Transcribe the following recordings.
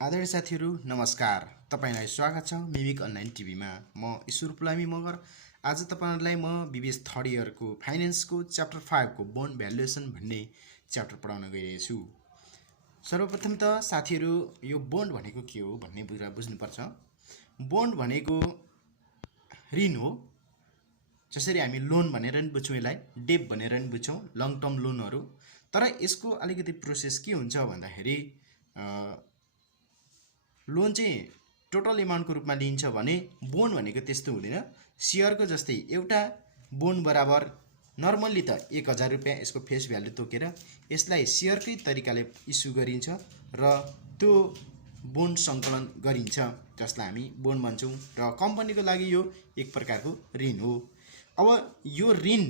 आदरणीय साथीहरू नमस्कार। तपाईलाई स्वागत छ मिमिक अनलाइन टिभीमा। म ईश्वर पुलामी मगर। आज तपाईहरुलाई म बीबीएस थर्ड इयरको फाइनान्सको च्याप्टर 5 को बोन्ड भ्यालुएसन भन्ने च्याप्टर पढाउन गइरहेको छु। सर्वप्रथम त साथीहरू यो बोन्ड भनेको के हो भन्ने कुरा बुझ्नुपर्छ। बोन्ड भनेको ऋण हो। जसरी हामी लोन भनेर नि बुझ्छौं, यसलाई डेट भनेर नि बुझ्छौं, लङ टर्म लोनहरु। तर यसको अलिकति प्रोसेस के हुन्छ भन्दाखेरि लोन चाहिँ टोटल एमाउन्टको रूपमा लिइन्छ भने बोन्ड भनेको त्यस्तो हुँदैन। शेयरको जस्तै एउटा बोन्ड बराबर नर्मल्ली त 1000 रुपैयाँ यसको फेस भ्यालु तोकेर यसलाई शेयरकै तरिकाले इस्यु गरिन्छ र त्यो बोन्ड सङ्कलन गरिन्छ, जसलाई हामी बोन्ड भन्छौं। र कम्पनीको लागि यो एक प्रकारको ऋण हो। अब यो ऋण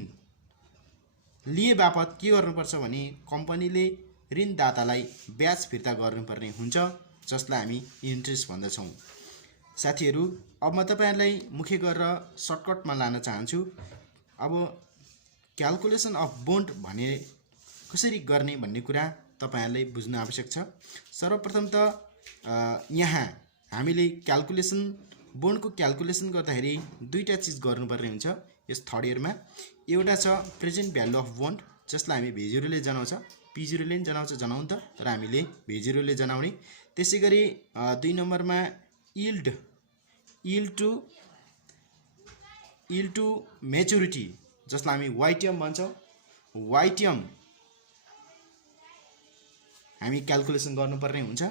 लिए बापत के गर्नुपर्छ भने कम्पनीले ऋणदातालाई ब्याज फिर्ता गर्नुपर्ने हुन्छ, जसलाई हामी इन्ट्रेस्ट भन्दछौं। साथीहरू अब म तपाईहरुलाई मुख्य गरेर सर्टकटमा लान चाहन्छु। अब क्याल्कुलेसन अफ बोन्ड भने कसरी गर्ने भन्ने कुरा तपाईहरुले बुझ्न आवश्यक छ। सर्वप्रथम त यहाँ हामीले क्याल्कुलेसन बोन्डको क्याल्कुलेसन गर्दाखेरि दुईटा चीज गर्नुपर्ने हुन्छ यस थर्ड इयरमा। एउटा छ प्रेजेन्ट भ्यालु अफ बोन्ड, जसलाई हामी V0 ले जनाउँछ, P0 ले नि जनाउँछ जनाउन त, र हामीले V0 ले जनाउने। त्यसैगरी 2 नम्बरमा यील्ड टु म्याच्युरिटी, जसलाई हामी YTM भन्छौं। YTM हामी क्याल्कुलेसन गर्नुपर्ने हुन्छ।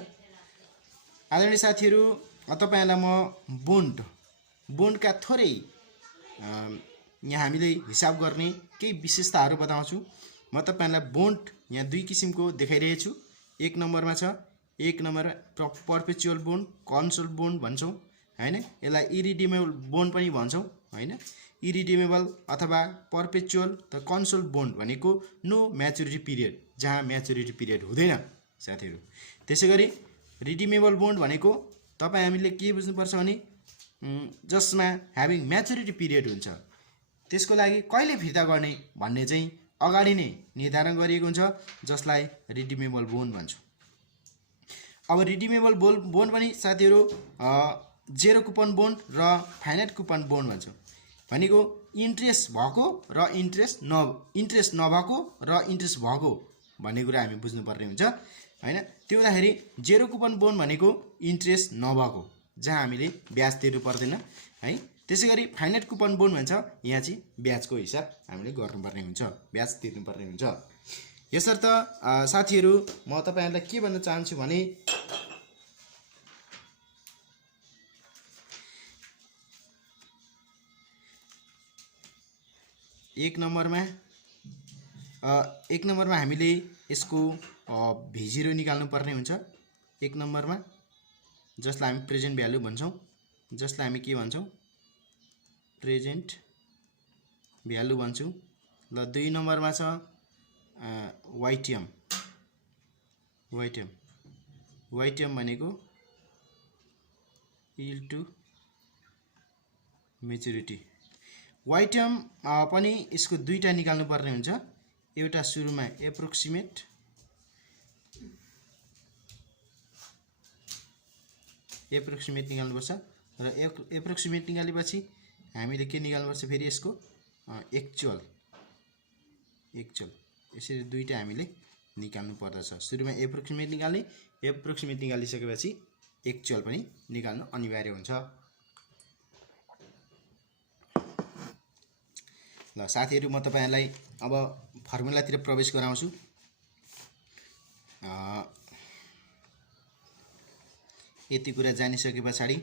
आदरणीय साथीहरू तपाईहरुलाई म बोन्डका थोरै यहाँ हामीले हिसाब गर्ने केही विशेषताहरू बताउँछु। म तपाईहरुलाई बोन्ड यहाँ दुई किसिमको देखाइरहेको छु। एक नम्बरमा छ, एक number perpetual bond, consol bond भन्छौं हैन। यसलाई इरिडिमेबल बोन्ड पनि भन्छौं हैन। इरिडिमेबल अथवा पर्पेचुअल त कन्सोल बोन्ड भनेको नो म्याच्युरिटी पिरियड, जहाँ म्याच्युरिटी पिरियड हुँदैन साथीहरू। त्यसैगरी रिडिमेबल बोन्ड भनेको तपाई हामीले के बुझ्नुपर्छ भने जसमा ह्याभिङ म्याच्युरिटी पिरियड हुन्छ, त्यसको लागि कहिले फिर्ता गर्ने भन्ने चाहिँ अगाडि नै निर्धारण गरिएको हुन्छ, जसलाई रिडिमेबल बोन्ड भन्छौं। अब रिडिमेबल बोन्ड पनि साथीहरू जेरो कुपन बोन्ड र फाइनाइट कुपन बोन्ड भन्छौं। भनेको इन्ट्रेस्ट भएको र इन्ट्रेस्ट नभएको र इन्ट्रेस्ट भएको भन्ने कुरा हामी बुझ्नुपर्ने हुन्छ हैन। त्यो हुँदाखेरि जेरो कुपन बोन्ड भनेको इन्ट्रेस्ट नभएको, जहाँ हामीले ब्याज तिर्नु पर्दैन है। त्यसैगरी फाइनाइट कुपन बोन्ड भन्छ, यहाँ चाहिँ ब्याजको हिसाब हामीले गर्नुपर्ने हुन्छ, ब्याज तिर्नुपर्ने हुन्छ। यसर्थ साथीहरू म तपाईहरुलाई के भन्न चाहन्छु भने एक नम्बरमा हामीले यसको V0 निकाल्नु पर्ने हुन्छ। एक नम्बरमा जसलाई हामी प्रेजेन्ट भ्यालु भन्छौं, जसलाई हामी के भन्छौं प्रेजेन्ट भ्यालु भन्छौं। ल 2 नम्बरमा छ YTM भनेको यील्ड टु म्याच्युरिटी। YTM पनि यसको दुईटा निकाल्नु पर्ने हुन्छ। एउटा सुरुमा एप्रोक्सिमेट निकाल्नुपर्छ र एप्रोक्सिमेट निकालेपछि हामीले के निकाल्नुपर्छ फेरि यसको एक्चुअल। यसरी दुईटा हामीले निकाल्नु पर्दछ। सुरुमा एप्रोक्सिमेट निकाल्ने, एप्रोक्सिमेट निकालिसकेपछि एक्चुअल पनि निकाल्नु अनिवार्य हुन्छ। ल साथीहरू म तपाईहरुलाई अब फर्मुलातिर प्रवेश गराउँछु। यति कुरा जानिसके पछाडी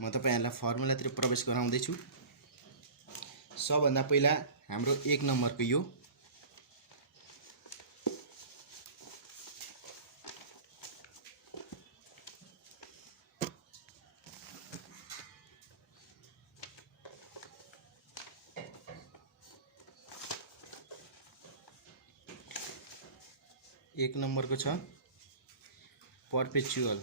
म तपाईहरुलाई फर्मुलातिर प्रवेश गराउँदै छु। सबभन्दा पहिला हाम्रो एक नम्बरको यो एक नम्बरको छ पर्पेचुअल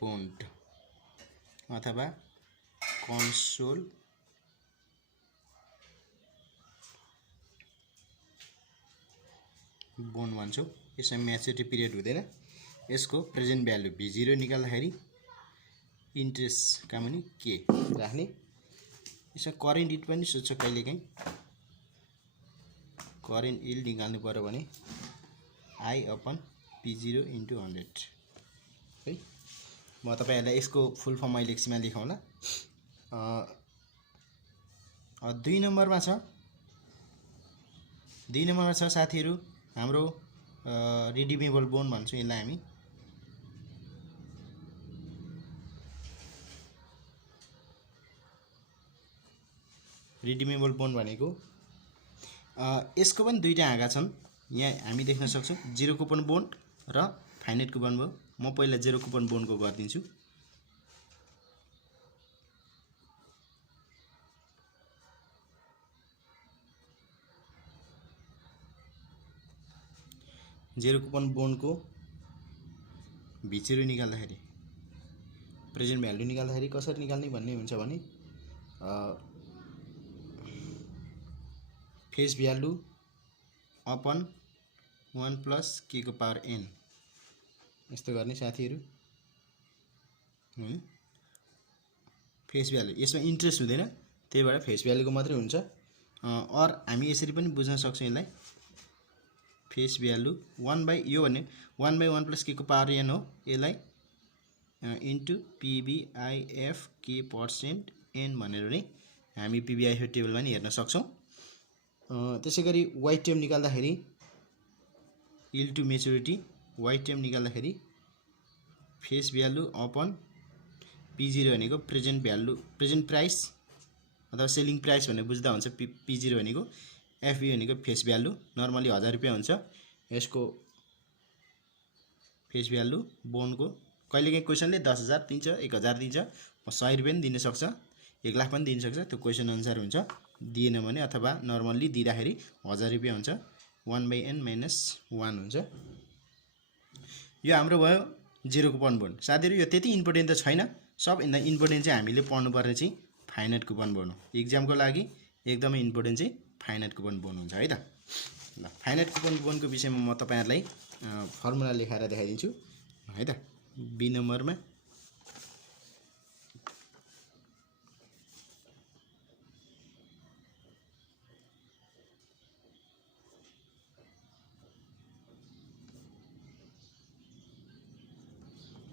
बोन्ड अथवा कन्सोल बोन भन्छौँ। यसमा म्याच्युरिटी पिरियड हुँदैन। यसको प्रेजेन्ट भ्यालु V0 निकाल्दाखेरि इन्ट्रेस्ट का पनि के राख्ने। यसमा करेन्ट इल्ड पनि सोध्छ कहिलेकाहीँ। करेन्ट इल्ड निकाल्नु पर्यो भने I/P0 × 100 है। म तपाईहरुलाई यसको फुल फर्म अहिले एकछिनमा लेखाउँला। 2 नम्बरमा छ साथीहरु हाम्रो रिडिमेबल बोन भन्छौँ यसलाई हामी। रिडिमेबल बोन भनेको यसको पनि दुईटा हाँगा छन्। यहाँ हामी देख्न सक्छौं जीरो कुपन बोन्ड र फाइनाइट कुपन बोन्ड। म पहिला जीरो कुपन बोन्डको गर्दिन्छु। जीरो कुपन बोन्डको V0 निकाल्दाखेरि प्रेजेन्ट भ्यालु निकाल्दाखेरि कसरी निकाल्ने भन्ने हुन्छ भने फेस भ्यालु अपन 1 + k⁴n यस्तो गर्ने साथीहरु। फेस भ्यालु यसमा इन्ट्रेस्ट हुँदैन, त्यही भएर फेस भ्यालुको मात्रै हुन्छ। और हामी यसरी पनि बुझ्न सक्छौं यसलाई। फेस भ्यालु 1 यो भन्ने 1/1 + k⁴n हो। यसलाई इन्टु PVIF k% भनेर नै हामी PVIF टेबलमा नि हेर्न सक्छौं। त्यसैगरी वाइट टाइम निकाल्दाखेरि यील्ड टु म्याच्युरिटी वाइट टाइम निकाल्दाखेरि फेस भ्यालु अपन P0 भनेको प्रेजेन्ट भ्यालु प्रेजेन्ट प्राइस अथवा सेलिङ प्राइस भनेर बुझ्दा हुन्छ। P0 भनेको FV भनेको फेस भ्यालु नर्मली 1000 रुपैयाँ हुन्छ। यसको फेस भ्यालु बोनको कहिलेकाहीँ क्वेशनले 10,000 दिन्छ, 1000 दिन्छ, 100 रुपैयाँ पनि दिन सक्छ, 1 लाख पनि दिन सक्छ। त्यो क्वेशन अनुसार हुन्छ। दिएन भने अथवा नर्मली दिँदाखेरि 1000 रुपैयाँ हुन्छ। 1/n - 1 हुन्छ। यो हाम्रो भयो जीरो कुपन बोन्ड। साथीहरु यो त्यति इम्पोर्टेन्ट त छैन। सबभन्दा इम्पोर्टेन्ट चाहिँ हामीले पढ्नुपर्ने चाहिँ फाइनाइट कुपन बोन्ड हो। एक्जामको लागि एकदमै इम्पोर्टेन्ट चाहिँ फाइनाइट कुपन बोन्ड हुन्छ है त। ल फाइनाइट कुपन बोन्डको विषयमा म तपाईहरुलाई फर्मुला लेखाएर देखाइदिन्छु है त। बी नम्बरमा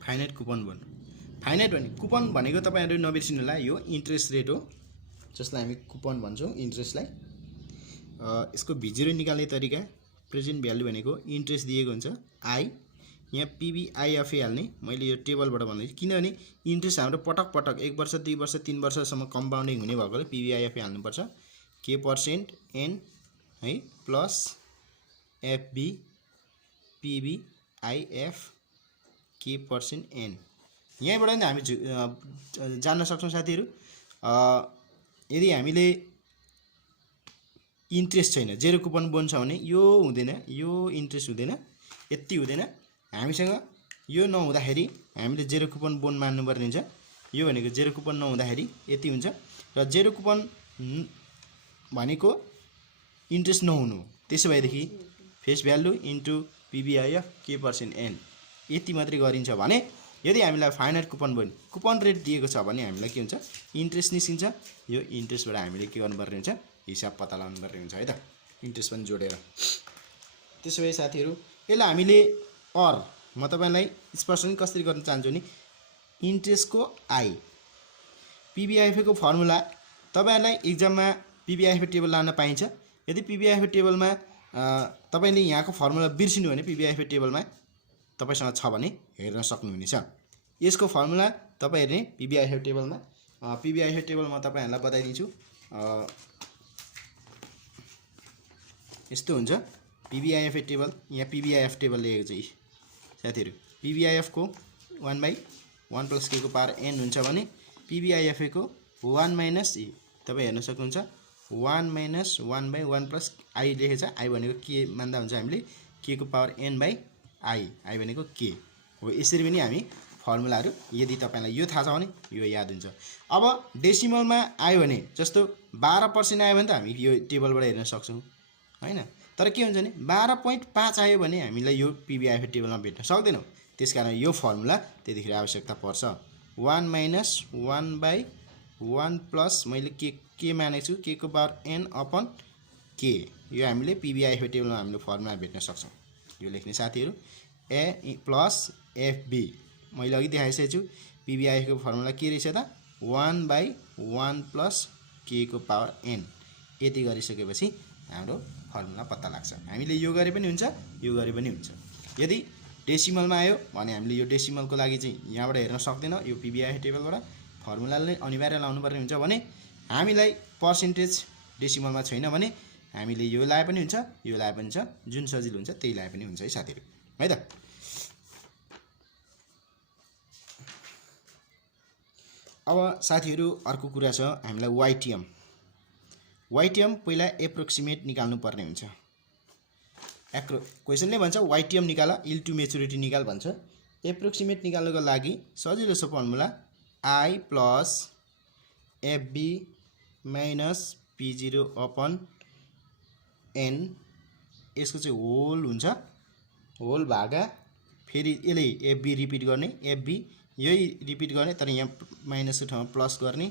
फाइनाइट कुपन बोन्ड। फाइनाइट भने कुपन भनेको तपाईहरु नबिर्सिनु होला, यो इन्ट्रेस्ट रेट हो जसलाई हामी कुपन भन्छौं इन्ट्रेस्टलाई। यसको V0 निकाल्ने तरिका प्रेजेन्ट भ्यालु भनेको इन्ट्रेस्ट दिएको हुन्छ I, यहाँ PVIF हाल्ने। मैले यो टेबलबाट भन्दैछु किनभने इन्ट्रेस्ट हाम्रो पटक पटक 1 वर्ष 2 वर्ष 3 वर्षसम्म कम्पाउन्डिङ हुने भएकोले PVIF हाल्नुपर्छ। k%n है प्लस FB PVIF k%n। यहाँबाट नि हामी जान्न सक्छौं साथीहरु। यदि हामीले इन्ट्रेस्ट छैन, जेरो कुपन बोन्ड छ भने यो हुँदैन, यो इन्ट्रेस्ट हुँदैन, यति हुँदैन। हामीसँग यो नहुँदाखेरि हामीले जेरो कुपन बोन्ड मान्नुपर्ने हुन्छ। यो भनेको जेरो कुपन नहुँदाखेरि यति हुन्छ र जेरो कुपन भनेको इन्ट्रेस्ट नहुनु। त्यसो भएदेखि face value into PVIF k%n यति मात्रै गरिन्छ भने यदि हामीलाई finite coupon bond coupon rate दिएको छ भने हामीलाई के हुन्छ इन्ट्रेस्ट निस्किन्छ। यो इन्ट्रेस्टबाट हामीले के गर्नुपर्ने हुन्छ हिसाब पत्ता लगाउनुपर्ने हुन्छ है त, इन्ट्रेस्ट पनि जोडेर। त्यसो भए साथीहरु यसलाई हामीले और म तपाईलाई स्पष्ट कसरी गर्न चाहन्छु नि इन्ट्रेस्टको I PVIF को फर्मुला तपाईहरुलाई एक्जाममा PVIF टेबल लान पाइन्छ। यदि PVIF टेबलमा तपाईले यहाँको फर्मुला बिर्सिनु भने PVIF टेबलमा तपाईसँग छ भने हेर्न सक्नुहुनेछ। यसको फर्मुला तपाई हेर्ने PVIF टेबलमा। PVIF टेबल म तपाईहरुलाई बताइदिन्छु। यस्तो हुन्छ PVIF टेबल। यहाँ PVIF टेबल लेखेको छ साथीहरु। PVIF को 1/1 + k⁴n हुन्छ भने PVIF को 1 - e तपाई हेर्न सक्नुहुन्छ 1 - 1/1 + I लेखेको छ। I भनेको के मान्दा हुन्छ हामीले k⁴n/i। I भनेको k हो। यसरी पनि हामी फर्मुलाहरू यदि तपाईलाई यो थाहा छ भने यो याद हुन्छ। अब डेसिमलमा आयो भने जस्तो 12% आयो भने त हामी यो टेबलबाट हेर्न सक्छौँ हैन। तर के हुन्छ भने 12.5 आयो भने हामीलाई यो पीबीआईएफ टेबलमा भेट्न सक्दैनौँ। त्यसकारण यो फर्मुला त्यतिखेर आवश्यकता पर्छ। 1 माइनस 1/1 प्लस मैले के मानेको छु के को पावर n अपन के। यो हामीले पीबीआईएफ टेबलमा हामीले फर्मुला भेट्न सक्छौँ। यो लेख्ने साथीहरू ए प्लस एफबी मैले अघि देखाइसकेको छु। पीबीआईएफ को फर्मुला के रहेछ त 1/1 प्लस के को पावर n। यति गरिसकेपछि हाम्रो फर्मुला पत्ता लाग्छ। हामीले यो गरे पनि हुन्छ यो गरे पनि हुन्छ। यदि डेसिमलमा आयो भने हामीले यो डेसिमलको लागि चाहिँ यहाँबाट हेर्न सक्दैन। यो पीबीआईएफ टेबलबाट फर्मुलाले अनिवार्य लाउनुपर्ने हुन्छ भने हामीलाई पर्सेन्टेज डेसिमलमा छैन भने हामीले यो लाए पनि हुन्छ यो लाए पनि हुन्छ। जुन सजिलो हुन्छ त्यही लाए पनि हुन्छ है साथीहरू है त। अब साथीहरू अर्को कुरा छ हामीलाई वाइटिएम पहिला एप्रोक्सिमेट निकाल्नु पर्ने हुन्छ। क्वेसनले भन्छ वाइटिएम निकाल इल्ड टु मेच्युरिटी निकाल भन्छ। एप्रोक्सिमेट निकाल्नको लागि सजिलो छ formula I plus FB minus पी0 अपन एन। यसको चाहिँ होल हुन्छ होल भागा फेरि यसले एफबी रिपिट गर्ने एफबी यही रिपिट गर्ने तर यहाँ माइनसको ठाउँमा प्लस गर्ने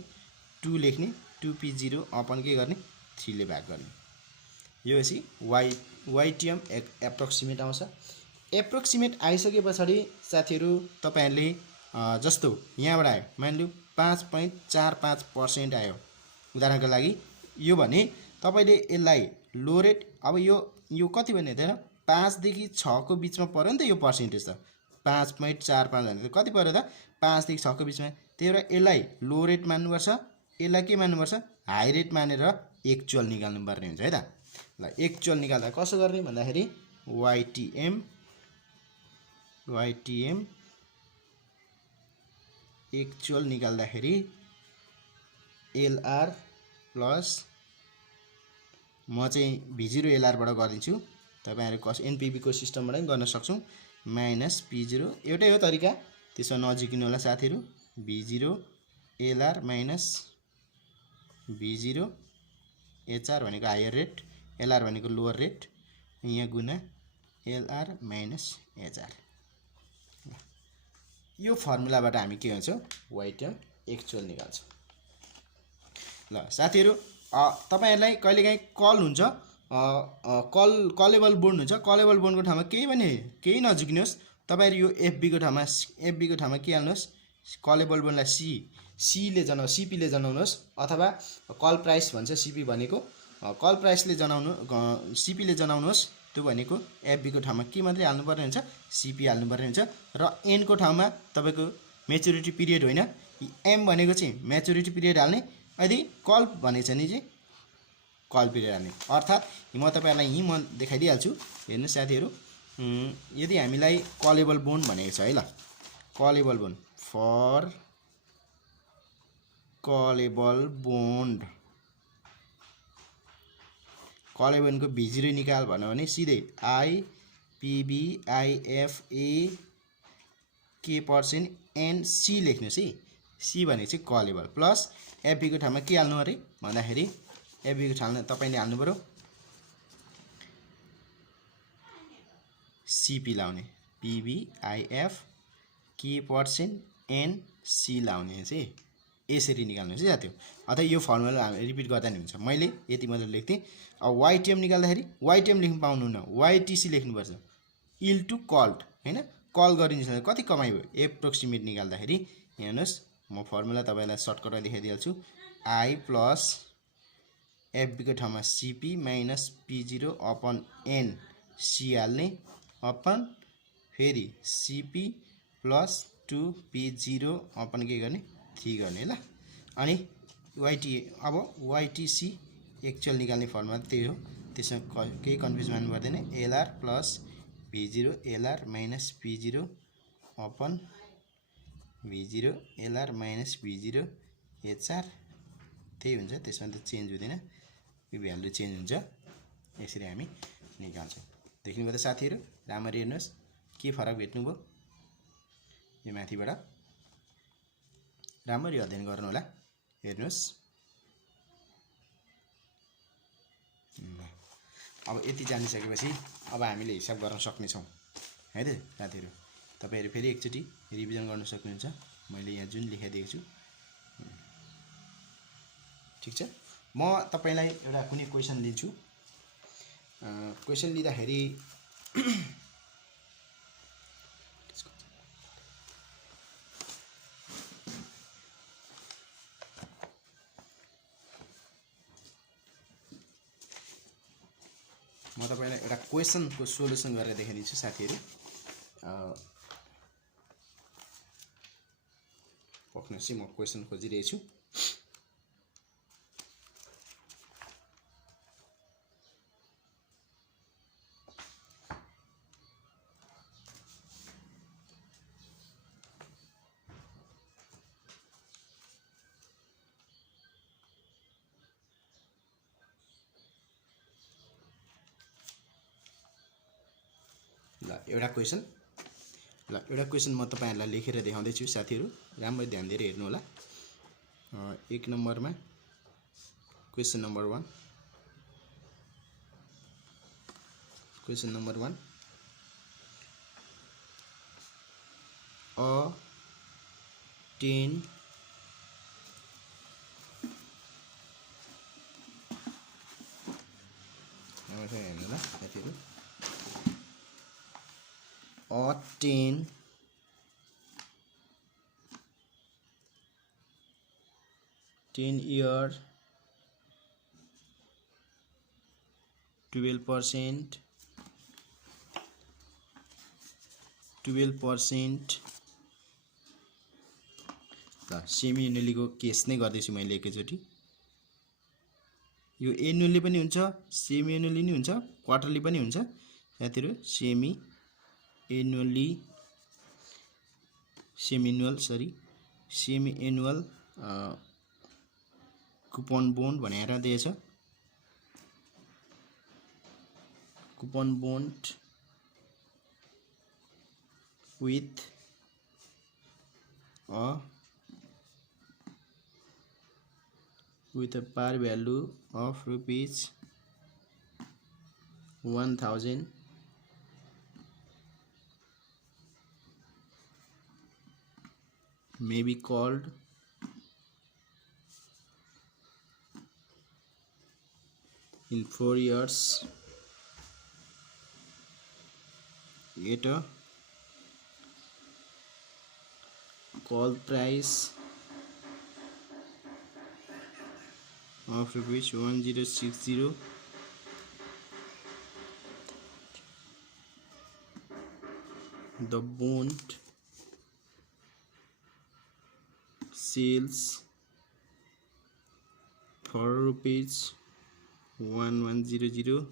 2 लेख्ने 2p0 अपन के गर्ने 3 ले भाग गर्ने। यो पछि वाइटिएम एप्रोक्सिमेट आउँछ। एप्रोक्सिमेट आइसके पछाडि साथीहरू तपाईहरुले जस्तो यहाँबाट आयो मानिलिउ 5.45% आयो उदाहरणको लागि यो भने तपाईले यसलाई लो रेट अब यो कति भन्ने हैन 5 देखि 6 को बीचमा पर्यो नि त। यो पर्सेन्टेज त 5.45 भने त कति पर्यो त 5 देखि 6 को बीचमा। त्यही भएर यसलाई लो रेट मान्नुपर्छ यसलाई के मान्नुपर्छ हाई रेट मानेर एक्चुअल निकाल्नु पर्ने हुन्छ है त। ल एक्चुअल निकाल्दा कसो गर्ने भन्दाखेरि वाइटिएम एक्चुअल निकाल्दाखेरि एलआर प्लस म चाहिँ v0 एलआर बाट गरिदिन्छु। तपाईहरु कस एनपीबी को सिस्टमबाट गर्न सक्छौं माइनस p0 एउटै हो तरिका त्यसमा नजिकिनु होला साथीहरु। v0 LR minus v0 HR भनेको हायर रेट एलआर भनेको लोअर रेट यहाँ गुना एलआर माइनस एचआर। यो फर्मुलाबाट हामी के भन्छौं वाइटिएम एक्चुअल निकाल्छौं। ल साथीहरु तपाईहरुलाई कहिलेकाहीँ कल हुन्छ कलेबल बोन्ड हुन्छ। कलेबल बोन्डको ठाउँमा केही भने केही नझुकिनुहोस् तपाईहरु यो एफबी को ठाउँमा के हाल्नुहोस् कलेबल बोन्डलाई सी ले जनाउ सीपी ले जनाउनुहोस् अथवा कल प्राइस भन्छ सीपी भनेको कल प्राइसले जनाउनु सीपी ले जनाउनुहोस्। त्यो भनेको एफबी को ठाउँमा के मात्रै हाल्नु पर्ने हुन्छ सीपी हाल्नु पर्ने हुन्छ र एन को ठाउँमा तपाईको मेच्युरिटी पिरियड होइन एम भनेको चाहिँ मेच्युरिटी पिरियड हाल्ने यदि कल भनेछ नि चाहिँ कल पिरियड हाल्ने। अर्थात म तपाईहरुलाई यही म देखाइदिहाल्छु हेर्नु साथीहरु। यदि हामीलाई कलेबल बोन्ड भनेको छ है ल कलेबल बोन्ड फर कलेबल बोन्ड कलेबल को v0 निकाल भन्यो भने सिधै आई पीबी आईएफए के पर्सेन्ट एन सी लेख्नुस् है। सी भनेको चाहिँ कलेबल प्लस एफबी को ठाउँमा के हाल्नु अरे भन्दाखेरि एफबी को ठाउँमा तपाईले हाल्नु पर्यो सीपी लाउने पीबी आईएफ के पर्सेन्ट एन सी लाउने चाहिँ यसरी निकाल्नुस् है साथीहरु। अथवा यो फर्मुला हामी रिपिट गर्दा नि हुन्छ। मैले यति मात्र लेख्थे। अब वाइटिएम निकाल्दाखेरि वाइटिएम लेख्नु पाउनुहुन्न वाइटीसी लेख्नुपर्छ इल टु कल्ड हैन कल गरिन्छ कति कमाइ भयो एप्रोक्सिमेट निकाल्दाखेरि यहाँ हेर्नुस् म फर्मुला तपाईलाई सर्टकटमा देखाइदिन्छु। आई प्लस एफबी को ठाउँमा सीपी माइनस p0 अपन एन सी हाल्ने अपन फेरि सीपी प्लस 2p0 अपन के गर्ने 3 गर्ने ल। अनि अब वाइटीसी एक्चुअल निकाल्ने फर्मुला त्यही हो त्यसमा केही कन्फ्युज मान्नु पर्दैन। LR plus v0 LR minus p0 upon v0 LR minus v0 HR त्यही हुन्छ त्यसमा त चेन्ज हुँदैन यो भ्यालु चेन्ज हुन्छ। यसरी हामी निकाल्छौं। देख्नुभयो त साथीहरु राम्ररी हेर्नुस् के फरक भेट्नुभयो यो माथिबाट राम्ररी अध्ययन गर्नु होला। हेर्नुहोस् अब यति जानिसकेपछि अब हामीले हिसाब गर्न सक्ने छौं है त साथीहरु। तपाईहरु फेरि एकचोटी रिभिजन गर्न सक्नुहुन्छ। मैले यहाँ जुन लेखाइदिएको छु ठीक छ। म तपाईलाई एउटा कुनै क्वेशन दिन्छु। क्वेशन लिँदाखेरि म तपाईलाई एउटा क्वेशनको सोलुसन गरेर देखाइदिन्छु साथीहरु। पक्नुहोस् म क्वेशन खोजिरहेको छु। एउटा क्वेशन म तपाईहरुलाई लेखेर देखाउँदै छु साथीहरु। राम्रो ध्यान दिएर हेर्नु होला। एक नम्बरमा क्वेशन नम्बर 1 a 10 हेर्नु होला साथीहरु। A 10-year 12% ल सेमी एनुअलीको केस नै गर्दैछु मैले एकैचोटी। यो एनुअली पनि हुन्छ, सेमी एनुअली नि हुन्छ, क्वार्टरली पनि हुन्छ साथीहरु। सेमी एनुअल कुपन बोन्ड भनेर दिएछ। Coupon bond with a par value of rupees 1000 may be called in 4 years at a call price of rupees 1060. The bond sells for rupees 1100.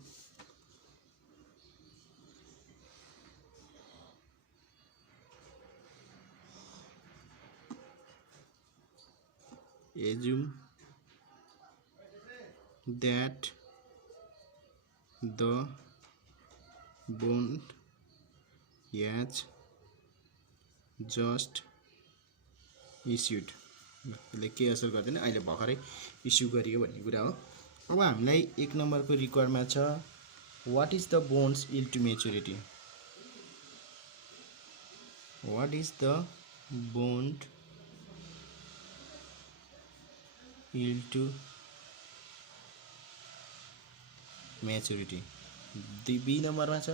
Assume that the bond has just issued. यसले के असर गर्दैन, अहिले भर्खरै issue गरियो भन्ने कुरा हो। अब हामीलाई एक नम्बरको रिक्वायरमा छ what is the bonds yield to maturity. What is the bond yield to maturity? B नम्बरमा छ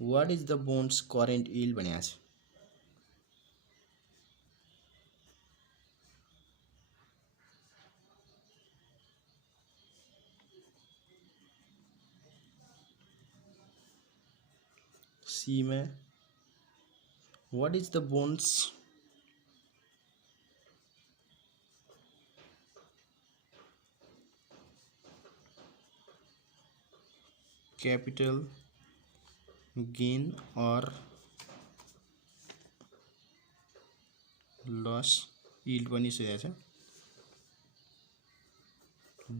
what is the bonds current yield भनेको छ। सी में what is the bonds capital gain or loss yield पनि सोधेको छ।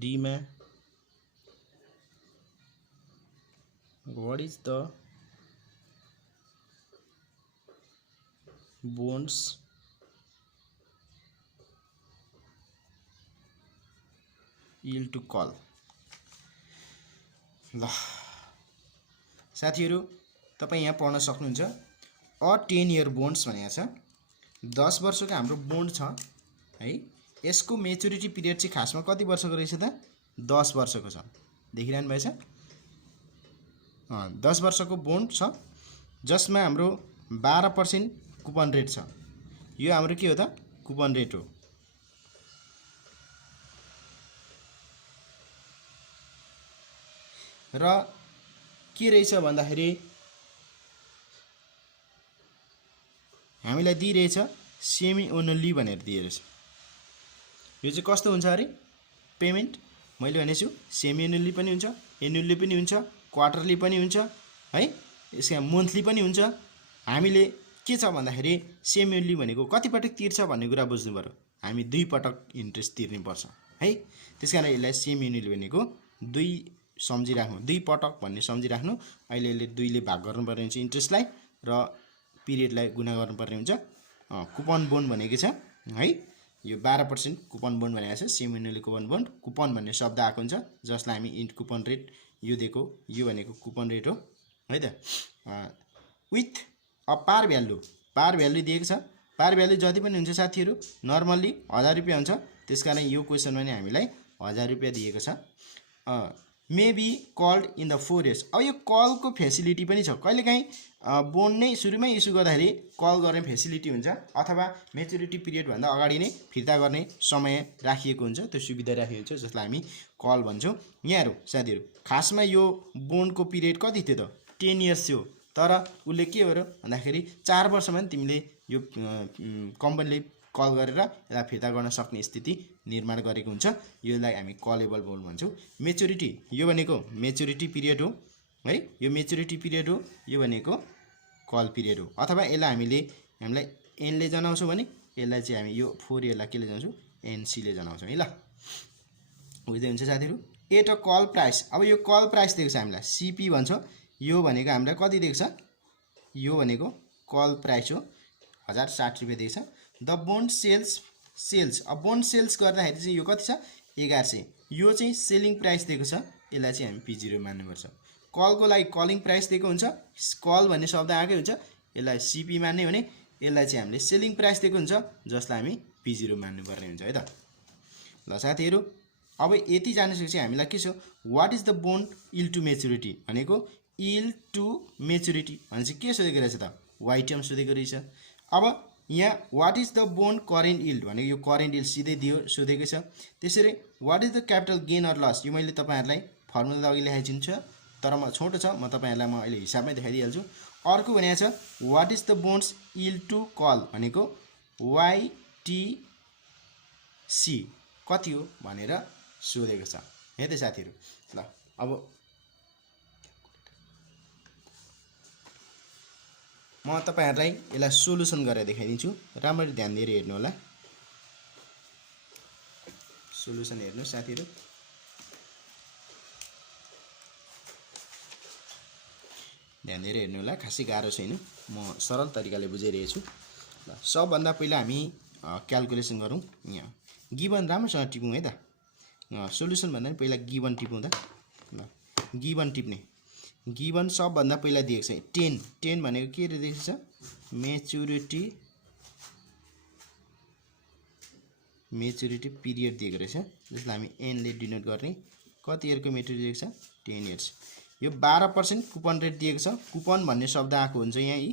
D में what is the bonds yield to call. ल साथीहरू तपाईँ यहाँ पढ्न सक्नुहुन्छ अ 10 इयर बोन्ड्स भनेको छ 10 वर्षको हाम्रो बोन्ड छ है। यसको मेच्युरिटी पिरियड चाहिँ खासमा कति वर्षको रहेछ त 10 वर्षको छ। देखिरहनु भएछ 10 वर्षको बोन्ड छ जसमा हाम्रो 12% कुपन रेट छ। यो हाम्रो के हो त कुपन रेट हो। र के रहेछ भन्दाखेरि हामीलाई दिइरहेछ सेमी एनुअली भनेर दिएको छ। यो चाहिँ कस्तो हुन्छ अरे पेमेन्ट मैले भनेछु सेमी एनुअली पनि हुन्छ एनुअली पनि हुन्छ क्वार्टरली पनि हुन्छ है यसमा मन्थली पनि हुन्छ। हामीले के छ भन्दाखेरि सेमी एनुअली भनेको कति पटक तिर्छ भन्ने कुरा बुझ्नु पर्यो। हामी 2 पटक इन्ट्रेस्ट तिर्नु पर्छ है। त्यसकारण यसलाई सेमी एनुअली भनेको 2 सम्झिराख्नु 2 पटक भन्ने सम्झिराख्नु। अहिले यसले 2 ले भाग गर्नुपर्ने हुन्छ इन्ट्रेस्टलाई र पिरियडलाई गुणा गर्नुपर्ने हुन्छ। कुपन बोन्ड भनेको छ है यो 12% कुपन बोन्ड भनेको छ semi annually coupon bond. Coupon भन्ने शब्द आएको हुन्छ जसलाई हामी इन्ट कुपन रेट यो दिएको यो भनेको कुपन रेट हो है त। विथ अ पार भ्यालु दिएको छ। पार भ्यालु जति पनि हुन्छ साथीहरू नर्मल्ली 1000 रुपैयाँ हुन्छ। त्यसकारण यो क्वेसनमा नि हामीलाई 1000 रुपैयाँ दिएको छ। May be called in the 4 years. अब यो कलको फेसिलिटी पनि छ। कहिलेकाहीँ बोन्ड नै सुरुमै इस्यु गर्दाखेरि कल गर्ने फेसिलिटी हुन्छ अथवा मेच्युरिटी पिरियडभन्दा अगाडि नै फिर्ता गर्ने समय राखिएको हुन्छ। त्यो सुविधा राखिएको हुन्छ जसलाई हामी कल भन्छौँ। यहाँहरू साथीहरू खासमा यो बोन्डको पिरियड कति थियो त 10 इयर्स थियो। तर उसले के गर्यो भन्दाखेरि 4 वर्षमा नि तिमीले यो कम्पनीले कल गरेर यसलाई फिर्ता गर्न सक्ने स्थिति निर्माण गरेको हुन्छ। यसलाई हामी कलेबल बोन्ड भन्छौँ। मेच्युरिटी यो भनेको मेच्युरिटी पिरियड हो है। यो मेच्युरिटी पिरियड हो यो भनेको कल पिरियड हो। अथवा यसलाई हामीलाई एनले जनाउँछौँ भने यसलाई चाहिँ हामी यो 4 इयरलाई केले जनाउँछौँ एनसीले जनाउँछौँ है। ल बुझ्दै हुन्छ साथीहरू। At a call price. अब यो कल प्राइस दिएको छ हामीलाई सीपी भन्छौँ। यो भनेको हामीलाई कति दिएको छ यो भनेको कल प्राइस हो 1060 रुपैयाँ दिएको छ। द बोन्ड सेल्स अब बोन्ड सेल्स गर्दाखेरि चाहिँ यो कति छ 1100। यो चाहिँ सेलिङ प्राइस दिएको छ यसलाई चाहिँ हामी P0 मान्नुपर्छ। कलको लागि कलिङ प्राइस दिएको हुन्छ कल भन्ने शब्द आएकै हुन्छ यसलाई सीपी मान्ने भने यसलाई चाहिँ हामीले सेलिङ प्राइस दिएको हुन्छ जसलाई हामी P0 मान्नुपर्ने हुन्छ है त। ल साथीहरू अब यति जानिसकेपछि हामीलाई के छ what is the bond yield to maturity भनेको यील्ड टु मेच्युरिटी भने चाहिँ के सोधेको रहेछ त वाइ टर्म सोधेको रहेछ। अब यहाँ what is the bond current yield भनेको यो करेन्ट यील्ड सिधै सोधेको छ। त्यसरी what is the capital gain or loss यो मैले तपाईँहरूलाई फर्मुला अघि लेखाइदिन्छु तर म छोटो छ म तपाईँहरूलाई म अहिले हिसाबमै देखाइदिइहाल्छु। अर्को भनेको छ what is the bonds yield to call भनेको वाइटिसी कति हो भनेर सोधेको छ है त साथीहरू। ल अब म तपाईहरुलाई यसलाई सोलुसन गरेर देखाइदिन्छु। राम्ररी ध्यान दिएर हेर्नु होला। सोलुसन हेर्नु साथीहरु। ध्यान दिएर हेर्नु होला। खासै गाह्रो छैन। म सरल तरिकाले बुझाइरहेछु। ल सबभन्दा पहिला हामी क्याल्कुलेसन गरौँ। यहाँ गिवन राम्रोसँग टिपौँ है त। सोलुसन भन्दा पनि पहिला गिवन टिपौँ त। ल गिवन टिप्ने। गिवन सबभन्दा पहिला दिएको छ 10 भनेको के दिएको छ मेच्युरिटी पिरियड दिएको रहेछ जसलाई हामी n ले डिनोट गर्ने। कति इयरको मेच्युरिटी दिएको छ 10 इयर्स। यो 12% कुपन रेट दिएको छ। कुपन भन्ने शब्द आएको हुन्छ यहाँ यी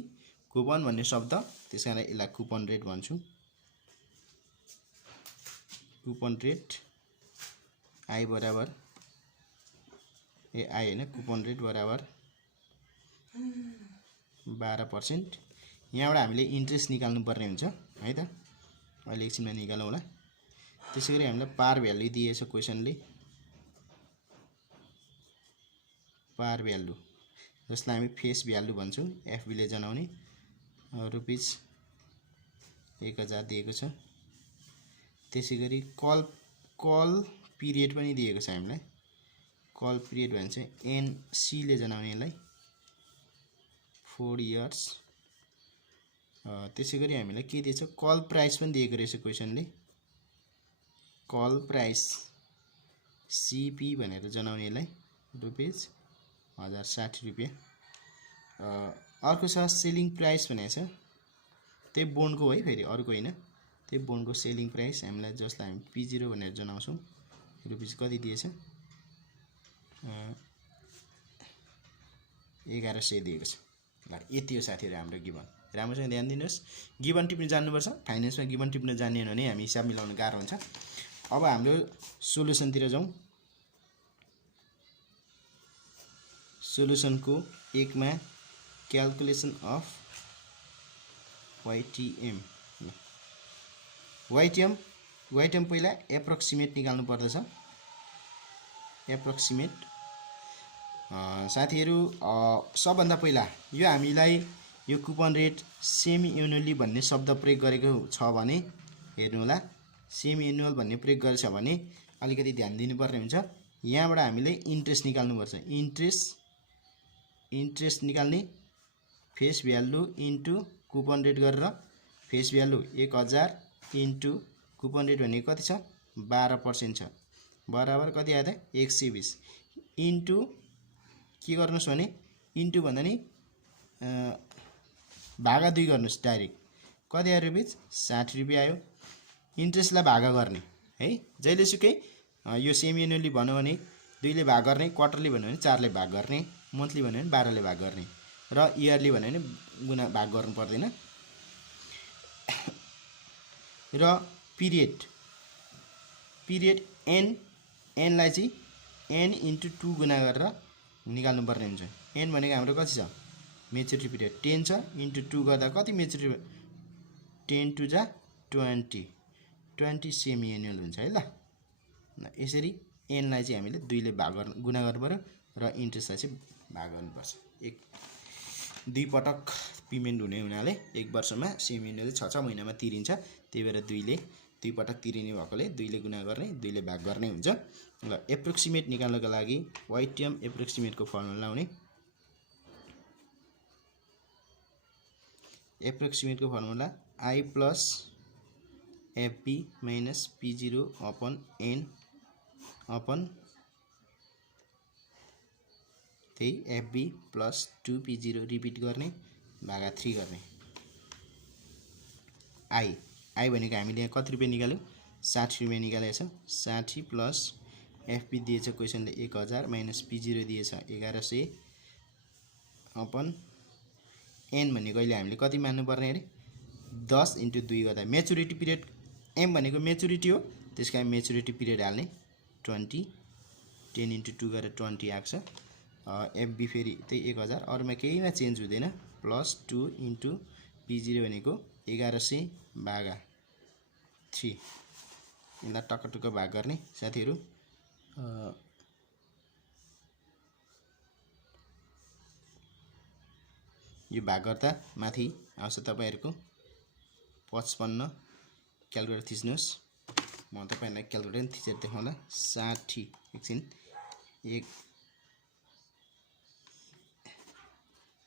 कुपन भन्ने शब्द त्यसकारण यसलाई कुपन रेट भन्छु। कुपन रेट i बराबर i हैन कुपन रेट बराबर 12%। यहाँबाट हामीले इन्ट्रेस्ट निकाल्नु पर्ने हुन्छ है त। अहिले एकछिनमा निकालौँ होला। त्यसैगरी हामीलाई पार भ्यालु दिएछ क्वेशनले। पार भ्यालु जसलाई हामी फेस भ्यालु भन्छौँ एफबी ले जनाउने रुपीस 1000 दिएको छ। त्यसैगरी कल पिरियड पनि दिएको छ हामीलाई। कल पिरियड भन्छ एनसी ले जनाउने यसलाई 4 इयर्स त्यसैगरी हामीलाई के दिएछ कल प्राइस पनि दिएको रहेछ क्वेशनले कल प्राइस सीपी भनेर जनाउनेलाई रुपैयाँ 1060 रुपैयाँ अर्को छ सेलिङ प्राइस भनेको छ त्यही बोन्डको है फेरि अरूको होइन त्यही बोन्डको सेलिङ प्राइस हामीलाई जसलाई हामी P0 भनेर जनाउँछौँ रुपैयाँ कति दिएछ 1100 दिएको छ ल यति हो साथीहरु हाम्रो गिभन राम्रोसँग ध्यान दिनुहोस् गिभन टिप्न जान्नुपर्छ फाइनान्समा गिभन टिप्न जान्दैन भने हामी हिसाब मिलाउन गाह्रो हुन्छ अब हाम्रो सोलुसनतिर जाउँ सोलुसनको 1 मा क्याल्कुलेसन अफ YTM YTM पहिला एप्रोक्सिमेट निकाल्नु पर्दछ एप्रोक्सिमेट साथीहरु सबभन्दा पहिला यो हामीलाई यो कुपन रेट सेमी एनुअली भन्ने शब्द प्रयोग गरेको छ भने हेर्नु होला सेमी एनुअल भन्ने प्रयोग गरेछ भने अलिकति ध्यान दिनुपर्ने हुन्छ यहाँबाट हामीले इन्ट्रेस्ट निकाल्नु पर्छ इन्ट्रेस्ट निकाल्ने face value into coupon rate गरेर face value 1000 into coupon rate भनेको कति छ 12% छ बराबर कति आयो त 120 इन्टु के गर्नुस् भने इन्टु भन्दा नि भागा 2 गर्नुस् डाइरेक्ट कति आयो रुपैयाँ 60 रुपैयाँ आयो इन्ट्रेस्टलाई भागा गर्ने है जहिलेसुकै यो सेमी एनुअली भन्यो भने 2 ले भाग गर्ने क्वार्टरली भन्यो भने 4 ले भाग गर्ने मन्थली भन्यो भने 12 ले भाग गर्ने र इयरली भन्यो भने गुणा भाग गर्नु पर्दैन र पिरियड n लाई चाहिँ n * 2 गुणा गरेर निकाल्नु पर्ने हुन्छ n भनेको हाम्रो कति छ मेच्युरिटी पिरियड 10 छ * 2 गर्दा कति मेच्युरिटी 10 टु जा 20 सेमी एनुअल हुन्छ है ल यसरी n लाई चाहिँ हामीले 2 ले भाग गुणा गर्नुपर्यो र इन्ट्रेस्टलाई चाहिँ भाग गर्नुपर्छ दुई पटक पेमेन्ट हुने हुनाले एक वर्षमा सेमी एनुअल 6 महिनामा तिरिन्छ त्यही भएर 2 पटक तिरिने भएकोले 2 ले गुणा गर्ने 2 ले भाग गर्ने हुन्छ ल एप्रोक्सिमेट निकाल्नको लागि YTM एप्रोक्सिमेटको फर्मुला लाउने एप्रोक्सिमेटको formula I + FB - P0 / N / त्यही FB + 2P0 रिपिट गर्ने भागा 3 गर्ने I भनेको हामीले यहाँ कति रुपैयाँ निकाल्यौ 60 रुपैयाँ निकालेको छ 60 प्लस FB दिएछ क्वेशनले 1000 माइनस P0 दिएछ 1100 अपन N भनेको अहिले हामीले कति मान्नु पर्ने अरे 10 * 2 गर्दा मेच्युरिटी पिरियड M भनेको मेच्युरिटी हो त्यसका मेच्युरिटी पिरियड हाल्ने 20 10 * 2 गरेर 20 आएको छ FB फेरि त्यही 1000 अरुमा केहीमा चेन्ज हुँदैन प्लस 2 * P0 भनेको 1100 भागा 3 यसलाई टक्क भाग गर्ने साथीहरु यो भाग गर्दा माथि आउँछ तपाईहरुको 55 क्याल्कुलेटर थिच्नुस् म तपाईहरुलाई क्याल्कुलेटर थिचेर देखाउँला 60 एकछिन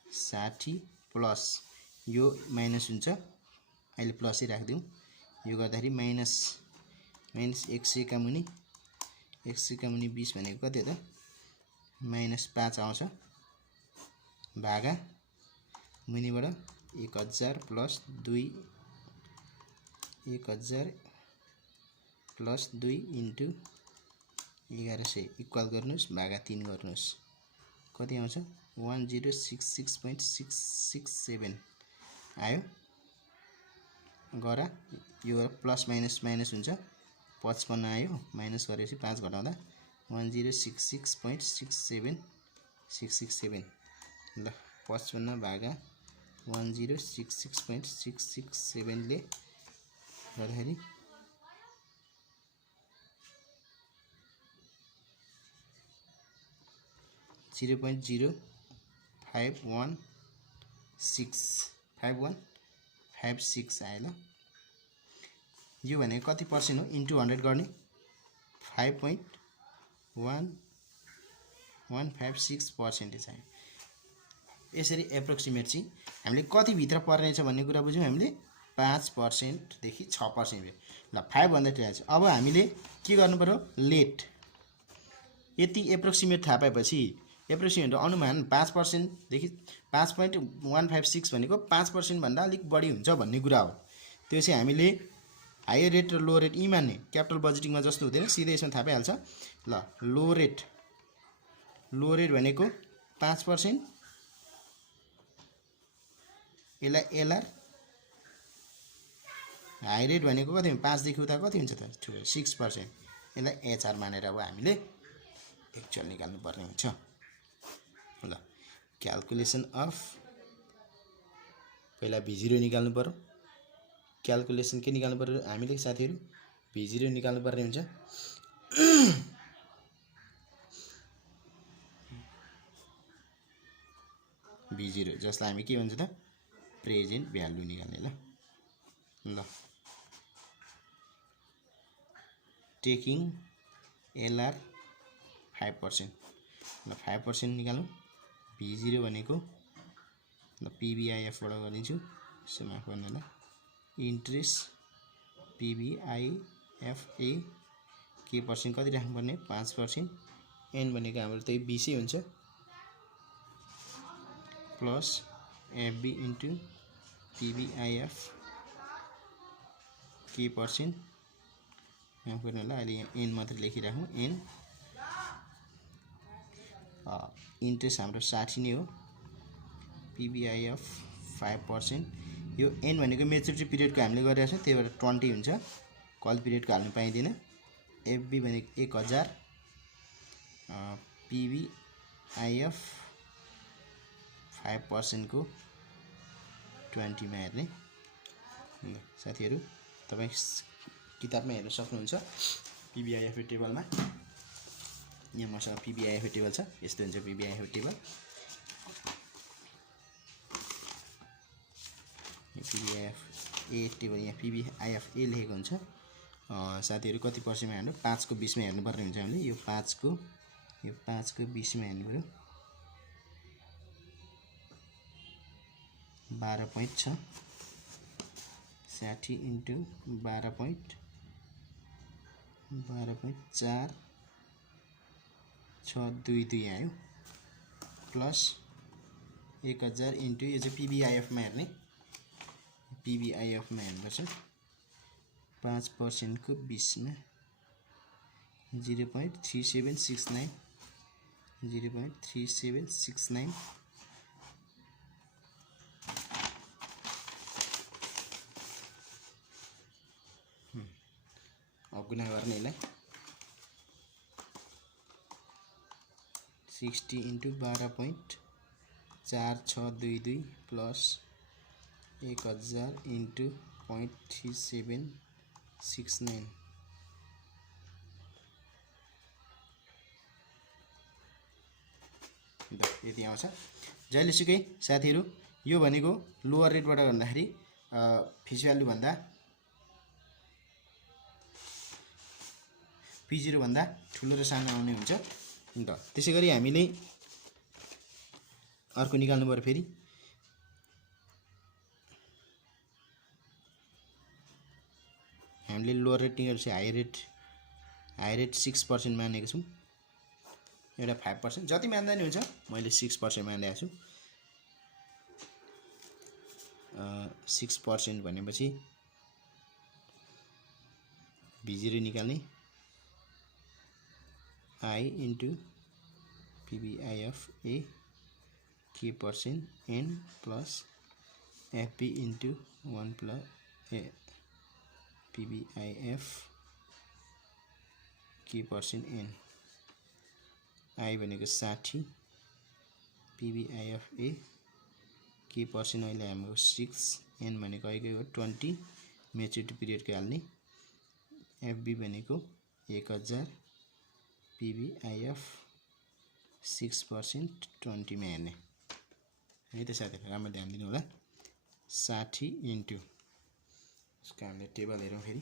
60 प्लस यो माइनस हुन्छ अहिले प्लसै राख्दियौ यो गर्दाखेरि माइनस 100 का मुनि 20 भनेको कति हो त -5 आउँछ भागा मुनिबाट 1000 प्लस 2 1000 प्लस 2 इन्टु 1100 इक्वल गर्नुस् भागा 3 गर्नुस् कति आउँछ 1066.667 आयो गरा यो प्लस माइनस हुन्छ 55 आयो माइनस गरेपछि 5 घटाउँदा 1066.667 ल 55 भागा 1066.667 ले गर्दाखेरि 0.0516 आयो ल यो भनेको कति पर्सेन्ट हो इन्टु 100 गर्ने 5.1156% आयो यसरी एप्रोक्सिमेट चाहिँ हामीले कति भित्र पर्नेछ भन्ने कुरा बुझ्यौँ हामीले 5% देखि 6%। ल 5 भन्दा ठिक छ। अब हामीले के गर्नु पर्यो लेट यति एप्रोक्सिमेट थाहा पाएपछि एप्रोक्सिमेट अनुमान 5% देखि 5.156 भनेको 5% भन्दा अलिक बढी हुन्छ भन्ने कुरा हो। त्यो चाहिँ हामीले हायर रेट र लो रेट यी मान्ने क्यापिटल बजेटिङमा जस्तो हुँदैन सिधै यसमा थाहा पाइहाल्छ। ल लो रेट भनेको 5%, यसलाई एलआर। हाई रेट भनेको कति 5 देखि उता कति हुन्छ त 6%, यसलाई एचआर मानेर अब हामीले एक्चुअल निकाल्नु पर्ने हुन्छ। ल क्याल्कुलेसन अफ पहिला V0 निकाल्नु पर्यो। क्याल्कुलेसन के निकाल्नु पर्यो हामीले साथीहरु V0 निकाल्नु पर्ने हुन्छ। V0 जसलाई हामी के भन्छ त प्रेजेन्ट भ्यालु निकाल्ने। ल टेकिङ एलआर 5%। ल 5% निकालौं। V0 भनेको ल PBIF बाट गरिदिन्छु यसो माफ गर्नु होला। इन्ट्रेस्ट PBIFA के पर्सेन्ट कति राख्नु पर्ने 5%। n भनेको हाम्रो त्यही 20 हुन्छ प्लस FB इन्टु PBIF के पर्सेन्ट माफ गर्नु होला। अहिले यहाँ n मात्र लेखिराखौँ n। इन्ट्रेस्ट हाम्रो 60 नै हो। PBIF 5%। यो n भनेको मेच्युरिटी पिरियडको हामीले गरिरहेको छौँ त्यही भएर 20 हुन्छ। कल पिरियडको हाल्नु पाइँदैन। FB भनेको 1000 PBIF 5% को 20 मा हेर्ने। साथीहरु तपाई किताबमा हेर्न सक्नुहुन्छ PBIF टेबलमा। यहाँ मसँग PBIF टेबल छ। यस्तो हुन्छ PBIF टेबल। PBIF ए टेबल यहाँ PBIF ए लेखेको हुन्छ। साथीहरु कति पर्सेन्टमा हेर्नु 5 को 20 मा हेर्नु पर्ने हुन्छ हामीले। यो 5 को 20 मा हेर्नु पर्यो। 12.6 60 इन्टु 12.4 आयो प्लस 1000 इन्टु यो चाहिँ PBIF मा हेर्ने। PBIF मा हेर्नुपर्छ 5% को 20 मा 0.3769 0.3769 अब गुणा गर्ने यसलाई 60 इन्टु 12.4622 प्लस 1000 इन्टु 0.3769 यति आउँछ। जहिलेसुकै साथीहरु यो भनेको लोअर रेटबाट भन्दाखेरि फेस भ्यालु भन्दा P0 भन्दा ठुलो र सानो आउने हुन्छ नि त। त्यसैगरी हामीले अर्को निकाल्नु पर्यो। फेरि हामीले लोअर रेट निकाल्छ हाई रेट 6% मानेको छौं। एउटा 5% जति मान्दा नि हुन्छ। मैले 6% मानेको छु। 6% भनेपछि V0 निकाल्ने I into PBIF A K percent N plus FP into 1 plus PBIF K percent N। I भनेको 60 PBIF A K percent अहिले हाम्रो 6 N भनेको आइगयो 20 मेच्युरिटी पिरियड को हाल्ने। FB भनेको 1000 PBIF 6% 20 मा हेर्ने है त साथीहरु। राम्रो ध्यान दिनु होला। 60 इन्टु यसको हामीले टेबल हेरौँ फेरि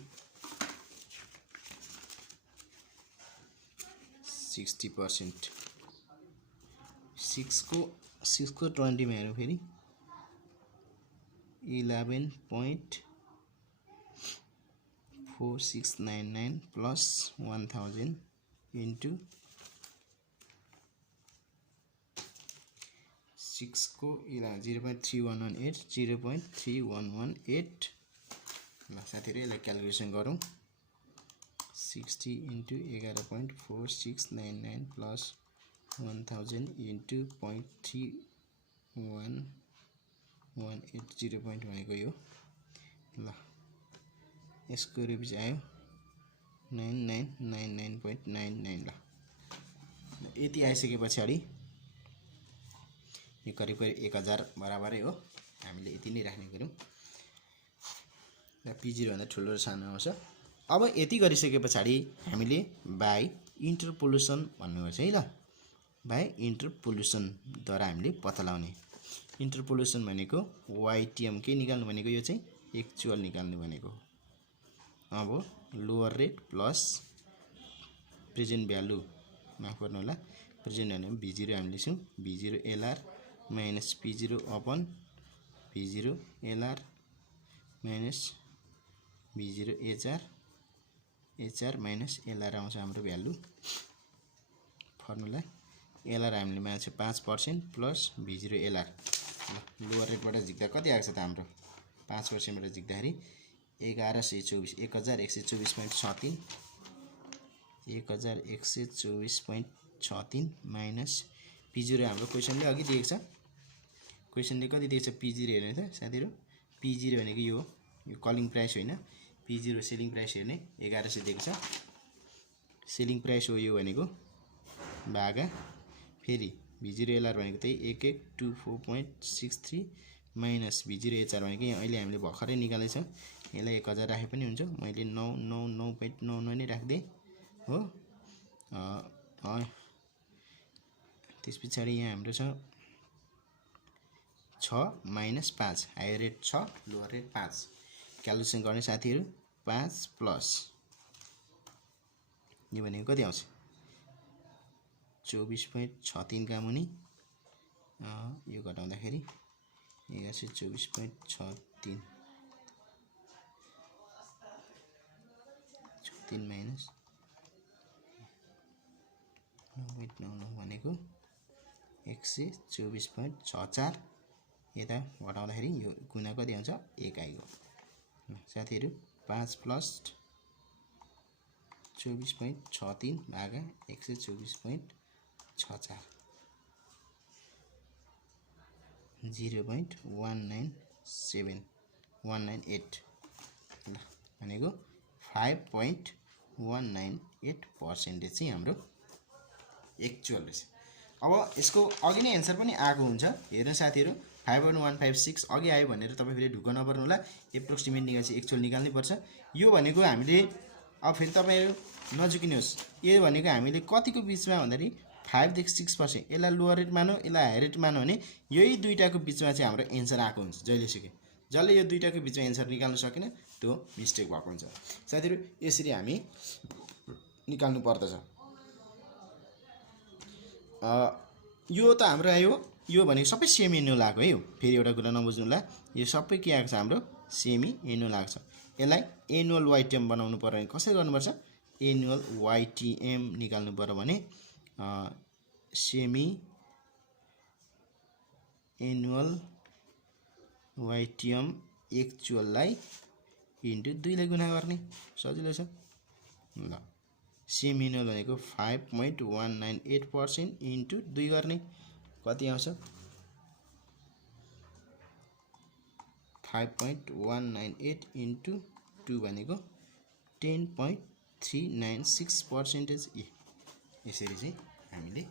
60% 6 को 6 को 20 मा हेरौँ फेरि 11.4699 प्लस 1000 इन्टु 6 को 0.3118 0.3118 ल साथीहरु यसलाई क्याल्कुलेसन गरौँ 60 इन्टु 11.4699 प्लस 1000 इन्टु 0.3118 पॉइन्ट भनेको यो ल यसको रुपिस आयो 9999.99 ल यति आइसके पछाडी यो करिब 1000 बराबरै हो हामीले यति नै राख्ने गर्यौं र p0 भन्दा ठुलो र सानो आउँछ अब यति गरिसके पछाडी हामीले बाइ इन्टरपोलेसन भन्नुपर्छ है ल बाइ इन्टरपोलेसन द्वारा हामीले पत्ता लगाउने इन्टरपोलेसन भनेको YTM के निकाल्नु भनेको यो चाहिँ एक्चुअल निकाल्नु भनेको अब lower rate plus present value माफ गर्नु होला प्रेजेन्ट भ्यालु v0 हामीले लेख्छौं v0 LR minus p0 upon v0 LR minus v0 HR minus LR आउँछ हाम्रो भ्यालु फर्मुला LR हामीले मान्छ 5% प्लस v0 LR लोअर रेटबाट झिक्दा कति आएको छ त हाम्रो 5% बाट झिक्दाखेरि 1124 1124.63 1124.63 माइनस p0 हाम्रो क्वेशनले अघि दिएको छ क्वेशनले कति दिएको छ p0 हेर्नु त साथीहरु p0 भनेको यो कलिङ प्राइस होइन p0 सेलिङ प्राइस हेर्ने 1100 दिएको छ सेलिङ प्राइस हो यो भनेको भागा फेरि v0 LR भनेको त्यही 1124.63 माइनस v0 HR भनेको यहाँ अहिले हामीले भर्खरै निकालेछ यसलाई 1000 राखे पनि हुन्छ मैले 999.99 नै राख्दै हो त्यसपछि यहाँ हाम्रो छ 6 minus 5 higher rate 6 lower rate 5 calculation गर्ने साथीहरु 5 प्लस यो भनेको कति आउँछ 24.63 का मुनि यो घटाउँदाखेरि 1124.63 3 माइनस 9.99 भनेको 124.64 यता घटाउँदाखेरि यो गुणा कति आउँछ 1 आइगयो साथीहरु 5 प्लस 24.63 भागा 124.64 0.197198 ल भनेको 5.198% चाहिँ हाम्रो एक्चुअल रहेछ अब यसको अघि नै आन्सर पनि आएको हुन्छ हेर्नु साथीहरु 5.156 अघि आयो भनेर तपाई फेरि ढुक्क नपर्नु होला एप्रोक्सिमेट निकाल्छ एक्चुअल निकाल्नै पर्छ यो भनेको हामीले अब फेरि तपाईहरु नजुकिनुहोस् यो भनेको हामीले कतिको बीचमा भन्दाखेरि 5 देखि 6% यसलाई लोअर रेट मानौ यसलाई हाई रेट मानौ भने यही दुईटाको बीचमा चाहिँ हाम्रो आन्सर आएको हुन्छ जहिलेसुकै जसले यो दुईटाको बीचमा आन्सर निकाल्न सकेन त्यो मिस्टेक भएको हुन्छ साथीहरु यसरी हामी निकाल्नु पर्दछ यो त हाम्रो आयो यो भनेको सबै सेमी एनुअल आएको है फेरि एउटा कुरा नबुझ्नु होला यो सबै के आएको छ हाम्रो सेमी एनुअल आएको छ यसलाई एनुअल YTM बनाउनु पर्यो भने कसरी गर्नुपर्छ एनुअल YTM निकाल्नु पर्यो भने सेमी एनुअल YTM एक्चुअललाई इन्टु 2 ले गुणा गर्ने सजिलो छ ल सेमी एनुअल भनेको 5.198% इन्टु 2 गर्ने कति आउँछ 5.198 इन्टु 2 भनेको 10.396% यसरी चाहिँ हामीले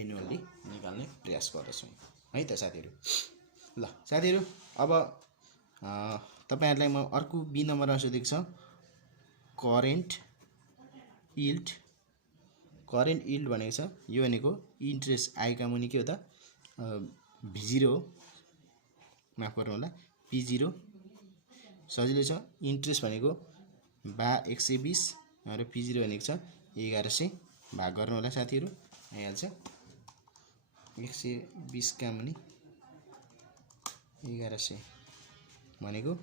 एनुअली निकाल्ने प्रयास गर्छौं है त साथीहरु ल साथीहरु अब तपाईहरुलाई म अर्को बी नम्बर सोधेको छ करेन्ट यील्ड भनेको छ यो भनेको इन्ट्रेस्ट आएका मुनि के हो त v0 हो माफ गर्नु होला p0 सजिलो छ इन्ट्रेस्ट भनेको 120 र p0 भनेको छ 1100 भाग गर्नु होला साथीहरु आइहाल्छ 120 का मुनि 1100 भनेको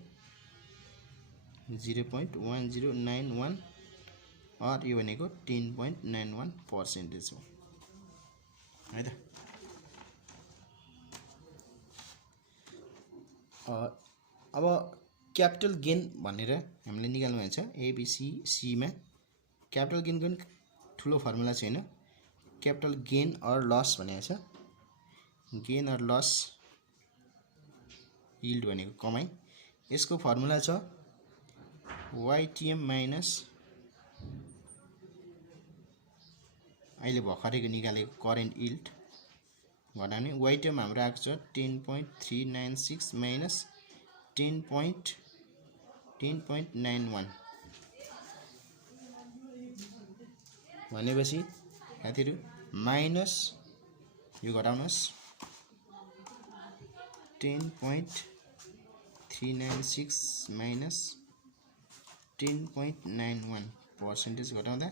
0.1091 और यो भनेको 10.91% हो है त। अब क्यापिटल गेन भनेर हामीले निकाल्नु भएको छ एबीसी मा। क्यापिटल गेनको पनि ठुलो फर्मुला छैन, क्यापिटल गेन अर लस भनेको छ। गेन अर लस यील्ड भनेको कमाई, यसको फर्मुला छ YTM माइनस अहिले भर्खरैको निकालेको करेन्ट यील्ड घटाउने। YTM हाम्रो आएको छ 10.396 माइनस 10.91 भनेपछि साथीहरु माइनस यो घटाउनुस् 10.396 माइनस 10.91% घटाउँदा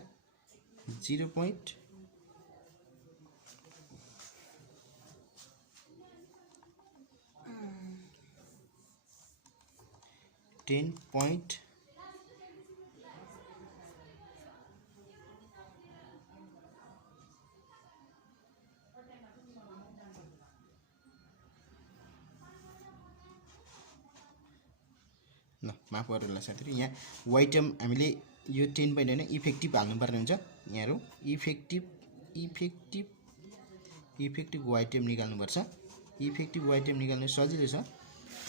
10.10 ल माफ गर्नुला साथीहरु, यहाँ YTM हामीले यो 10 point हैन इफेक्टिभ हाल्नुपर्ने हुन्छ। यहाँहरु इफेक्टिभ YTM निकाल्नु पर्छ। इफेक्टिभ YTM निकाल्नु सजिलो छ,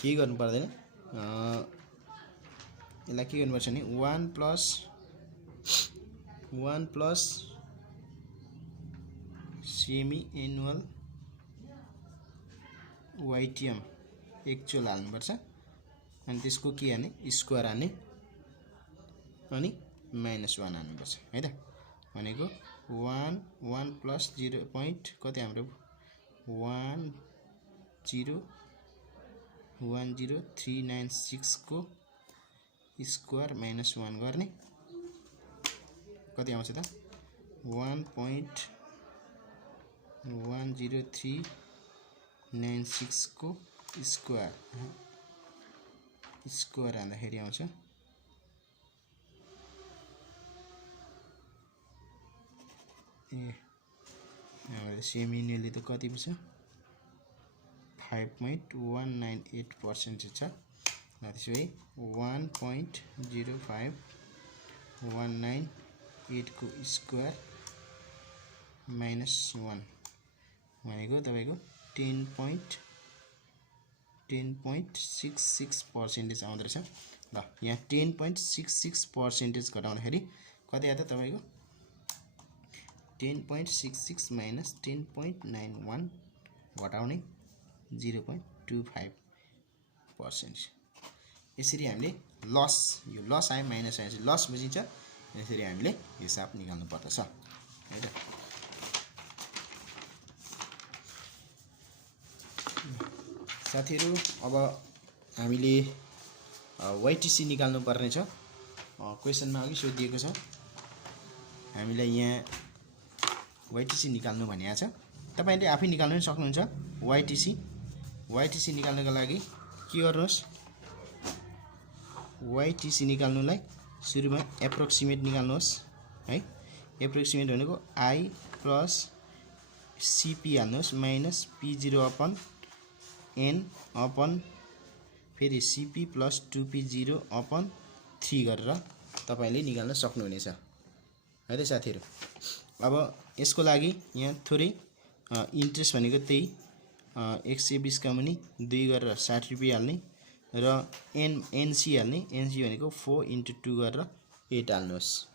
के गर्नु पर्दैन। यसलाई के गर्नुपर्छ भने 1 plus semi annual YTM actual हाल्नुपर्छ अनि त्यसको के हाल्ने स्क्वायर हाल्ने अनि -1 हाल्नुपर्छ है त। भनेको 1 प्लस 0 point कति हाम्रो 10396 को स्क्वायर -1 गर्ने कति आउँछ त 1.10396 को स्क्वायर हाल्दाखेरि आउँछ सेमिनियरले त कति पर्छ 5.198% छ। त्यसो भए 1.05198 को स्क्वायर -1 भनेको तपाईको 10.66% आउँदो रहेछ। ल यहाँ 10.66% घटाउँदाखेरि कति आयो त तपाईको 10.66 माइनस 10.91 घटाउने 0.25%। यसरी हामीले लस, यो लस आयो माइनस आएपछि लस बुझिन्छ, यसरी हामीले हिसाब निकाल्नु पर्दछ है त। साथीहरु अब हामीले YTC निकाल्नु पर्ने छ। क्वेशनमा अघि सोधिएको छ, हामीलाई यहाँ YTC निकाल्नु भनिएको छ। तपाईले आफै निकाल्न पनि सक्नुहुन्छ। YTC निकाल्नको लागि के गर्नुस्, YTC निकाल्नुलाई सुरुमा एप्रोक्सिमेट निकाल्नुहोस् है। एप्रोक्सिमेट भनेको I प्लस CP हाल्नुहोस् minus P0 upon N upon फेरि CP प्लस 2P0 अपन 3 गरेर तपाईले निकाल्न सक्नुहुनेछ है त साथीहरु। अब यसको लागि यहाँ थोरै इन्ट्रेस्ट भनेको त्यही 120 का मुनि 2 गरेर 60 रुपैयाँ हाल्ने र NC हाल्ने। NC भनेको 4 × 2 गरेर 8 हाल्नुहोस्।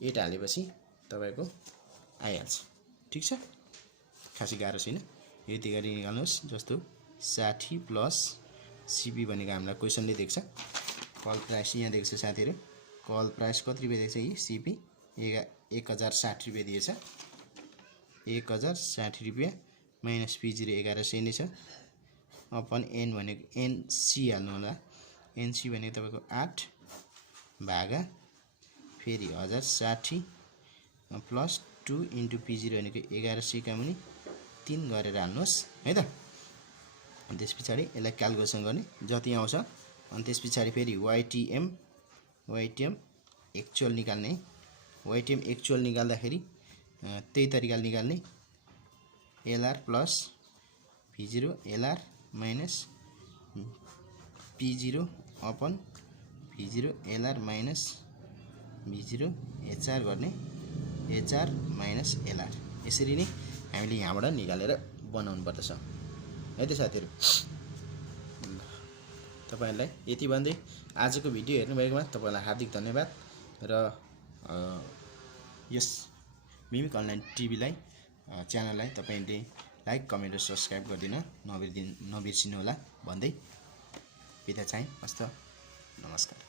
8 हालेपछि तपाईको आइहाल्छ। ठीक छ, खासै गाह्रो छैन, यति गरी निकाल्नुहोस्। जस्तो 60 प्लस CP भनेको हामीलाई क्वेशनले दिएको छ। कल प्राइस यहाँ दिएको छ साथीहरु, कल प्राइस कति रुपैयाँ दिएको छ यी CP 1060 रुपैयाँ दिएछ। 1060 रुपैयाँ माइनस P0 1100 नै छ अपन N भनेको NC हाल्नु होला। NC भनेको तपाईको 8 भागा फेरि 1060 प्लस 2 × P0 भनेको 1100 का मुनि 3 गरेर हाल्नुहोस् है त। अनि त्यस पछाडि यसलाई क्याल्कुलेसन गर्ने जति आउँछ। अनि त्यस पछाडि फेरि YTM एक्चुअल निकाल्ने। YTM एक्चुअल निकाल्दाखेरि त्यही तरिकाले निकाल्ने। LR plus V0 LR minus P0 upon V0 LR minus V0 HR गर्ने HR माइनस LR। यसरी नै हामीले यहाँबाट निकालेर बनाउनु पर्दछ है त साथीहरु। तपाईहरुलाई यति भन्दै आजको भिडियो हेर्नुभएकोमा तपाईलाई हार्दिक धन्यवाद र यस मिमिक अनलाइन टिभीलाई च्यानललाई तपाईले लाइक कमेन्ट र सब्स्क्राइब गर्दिन नबिर्सिनु होला भन्दै बिदा चाहिँ हस्त। नमस्कार।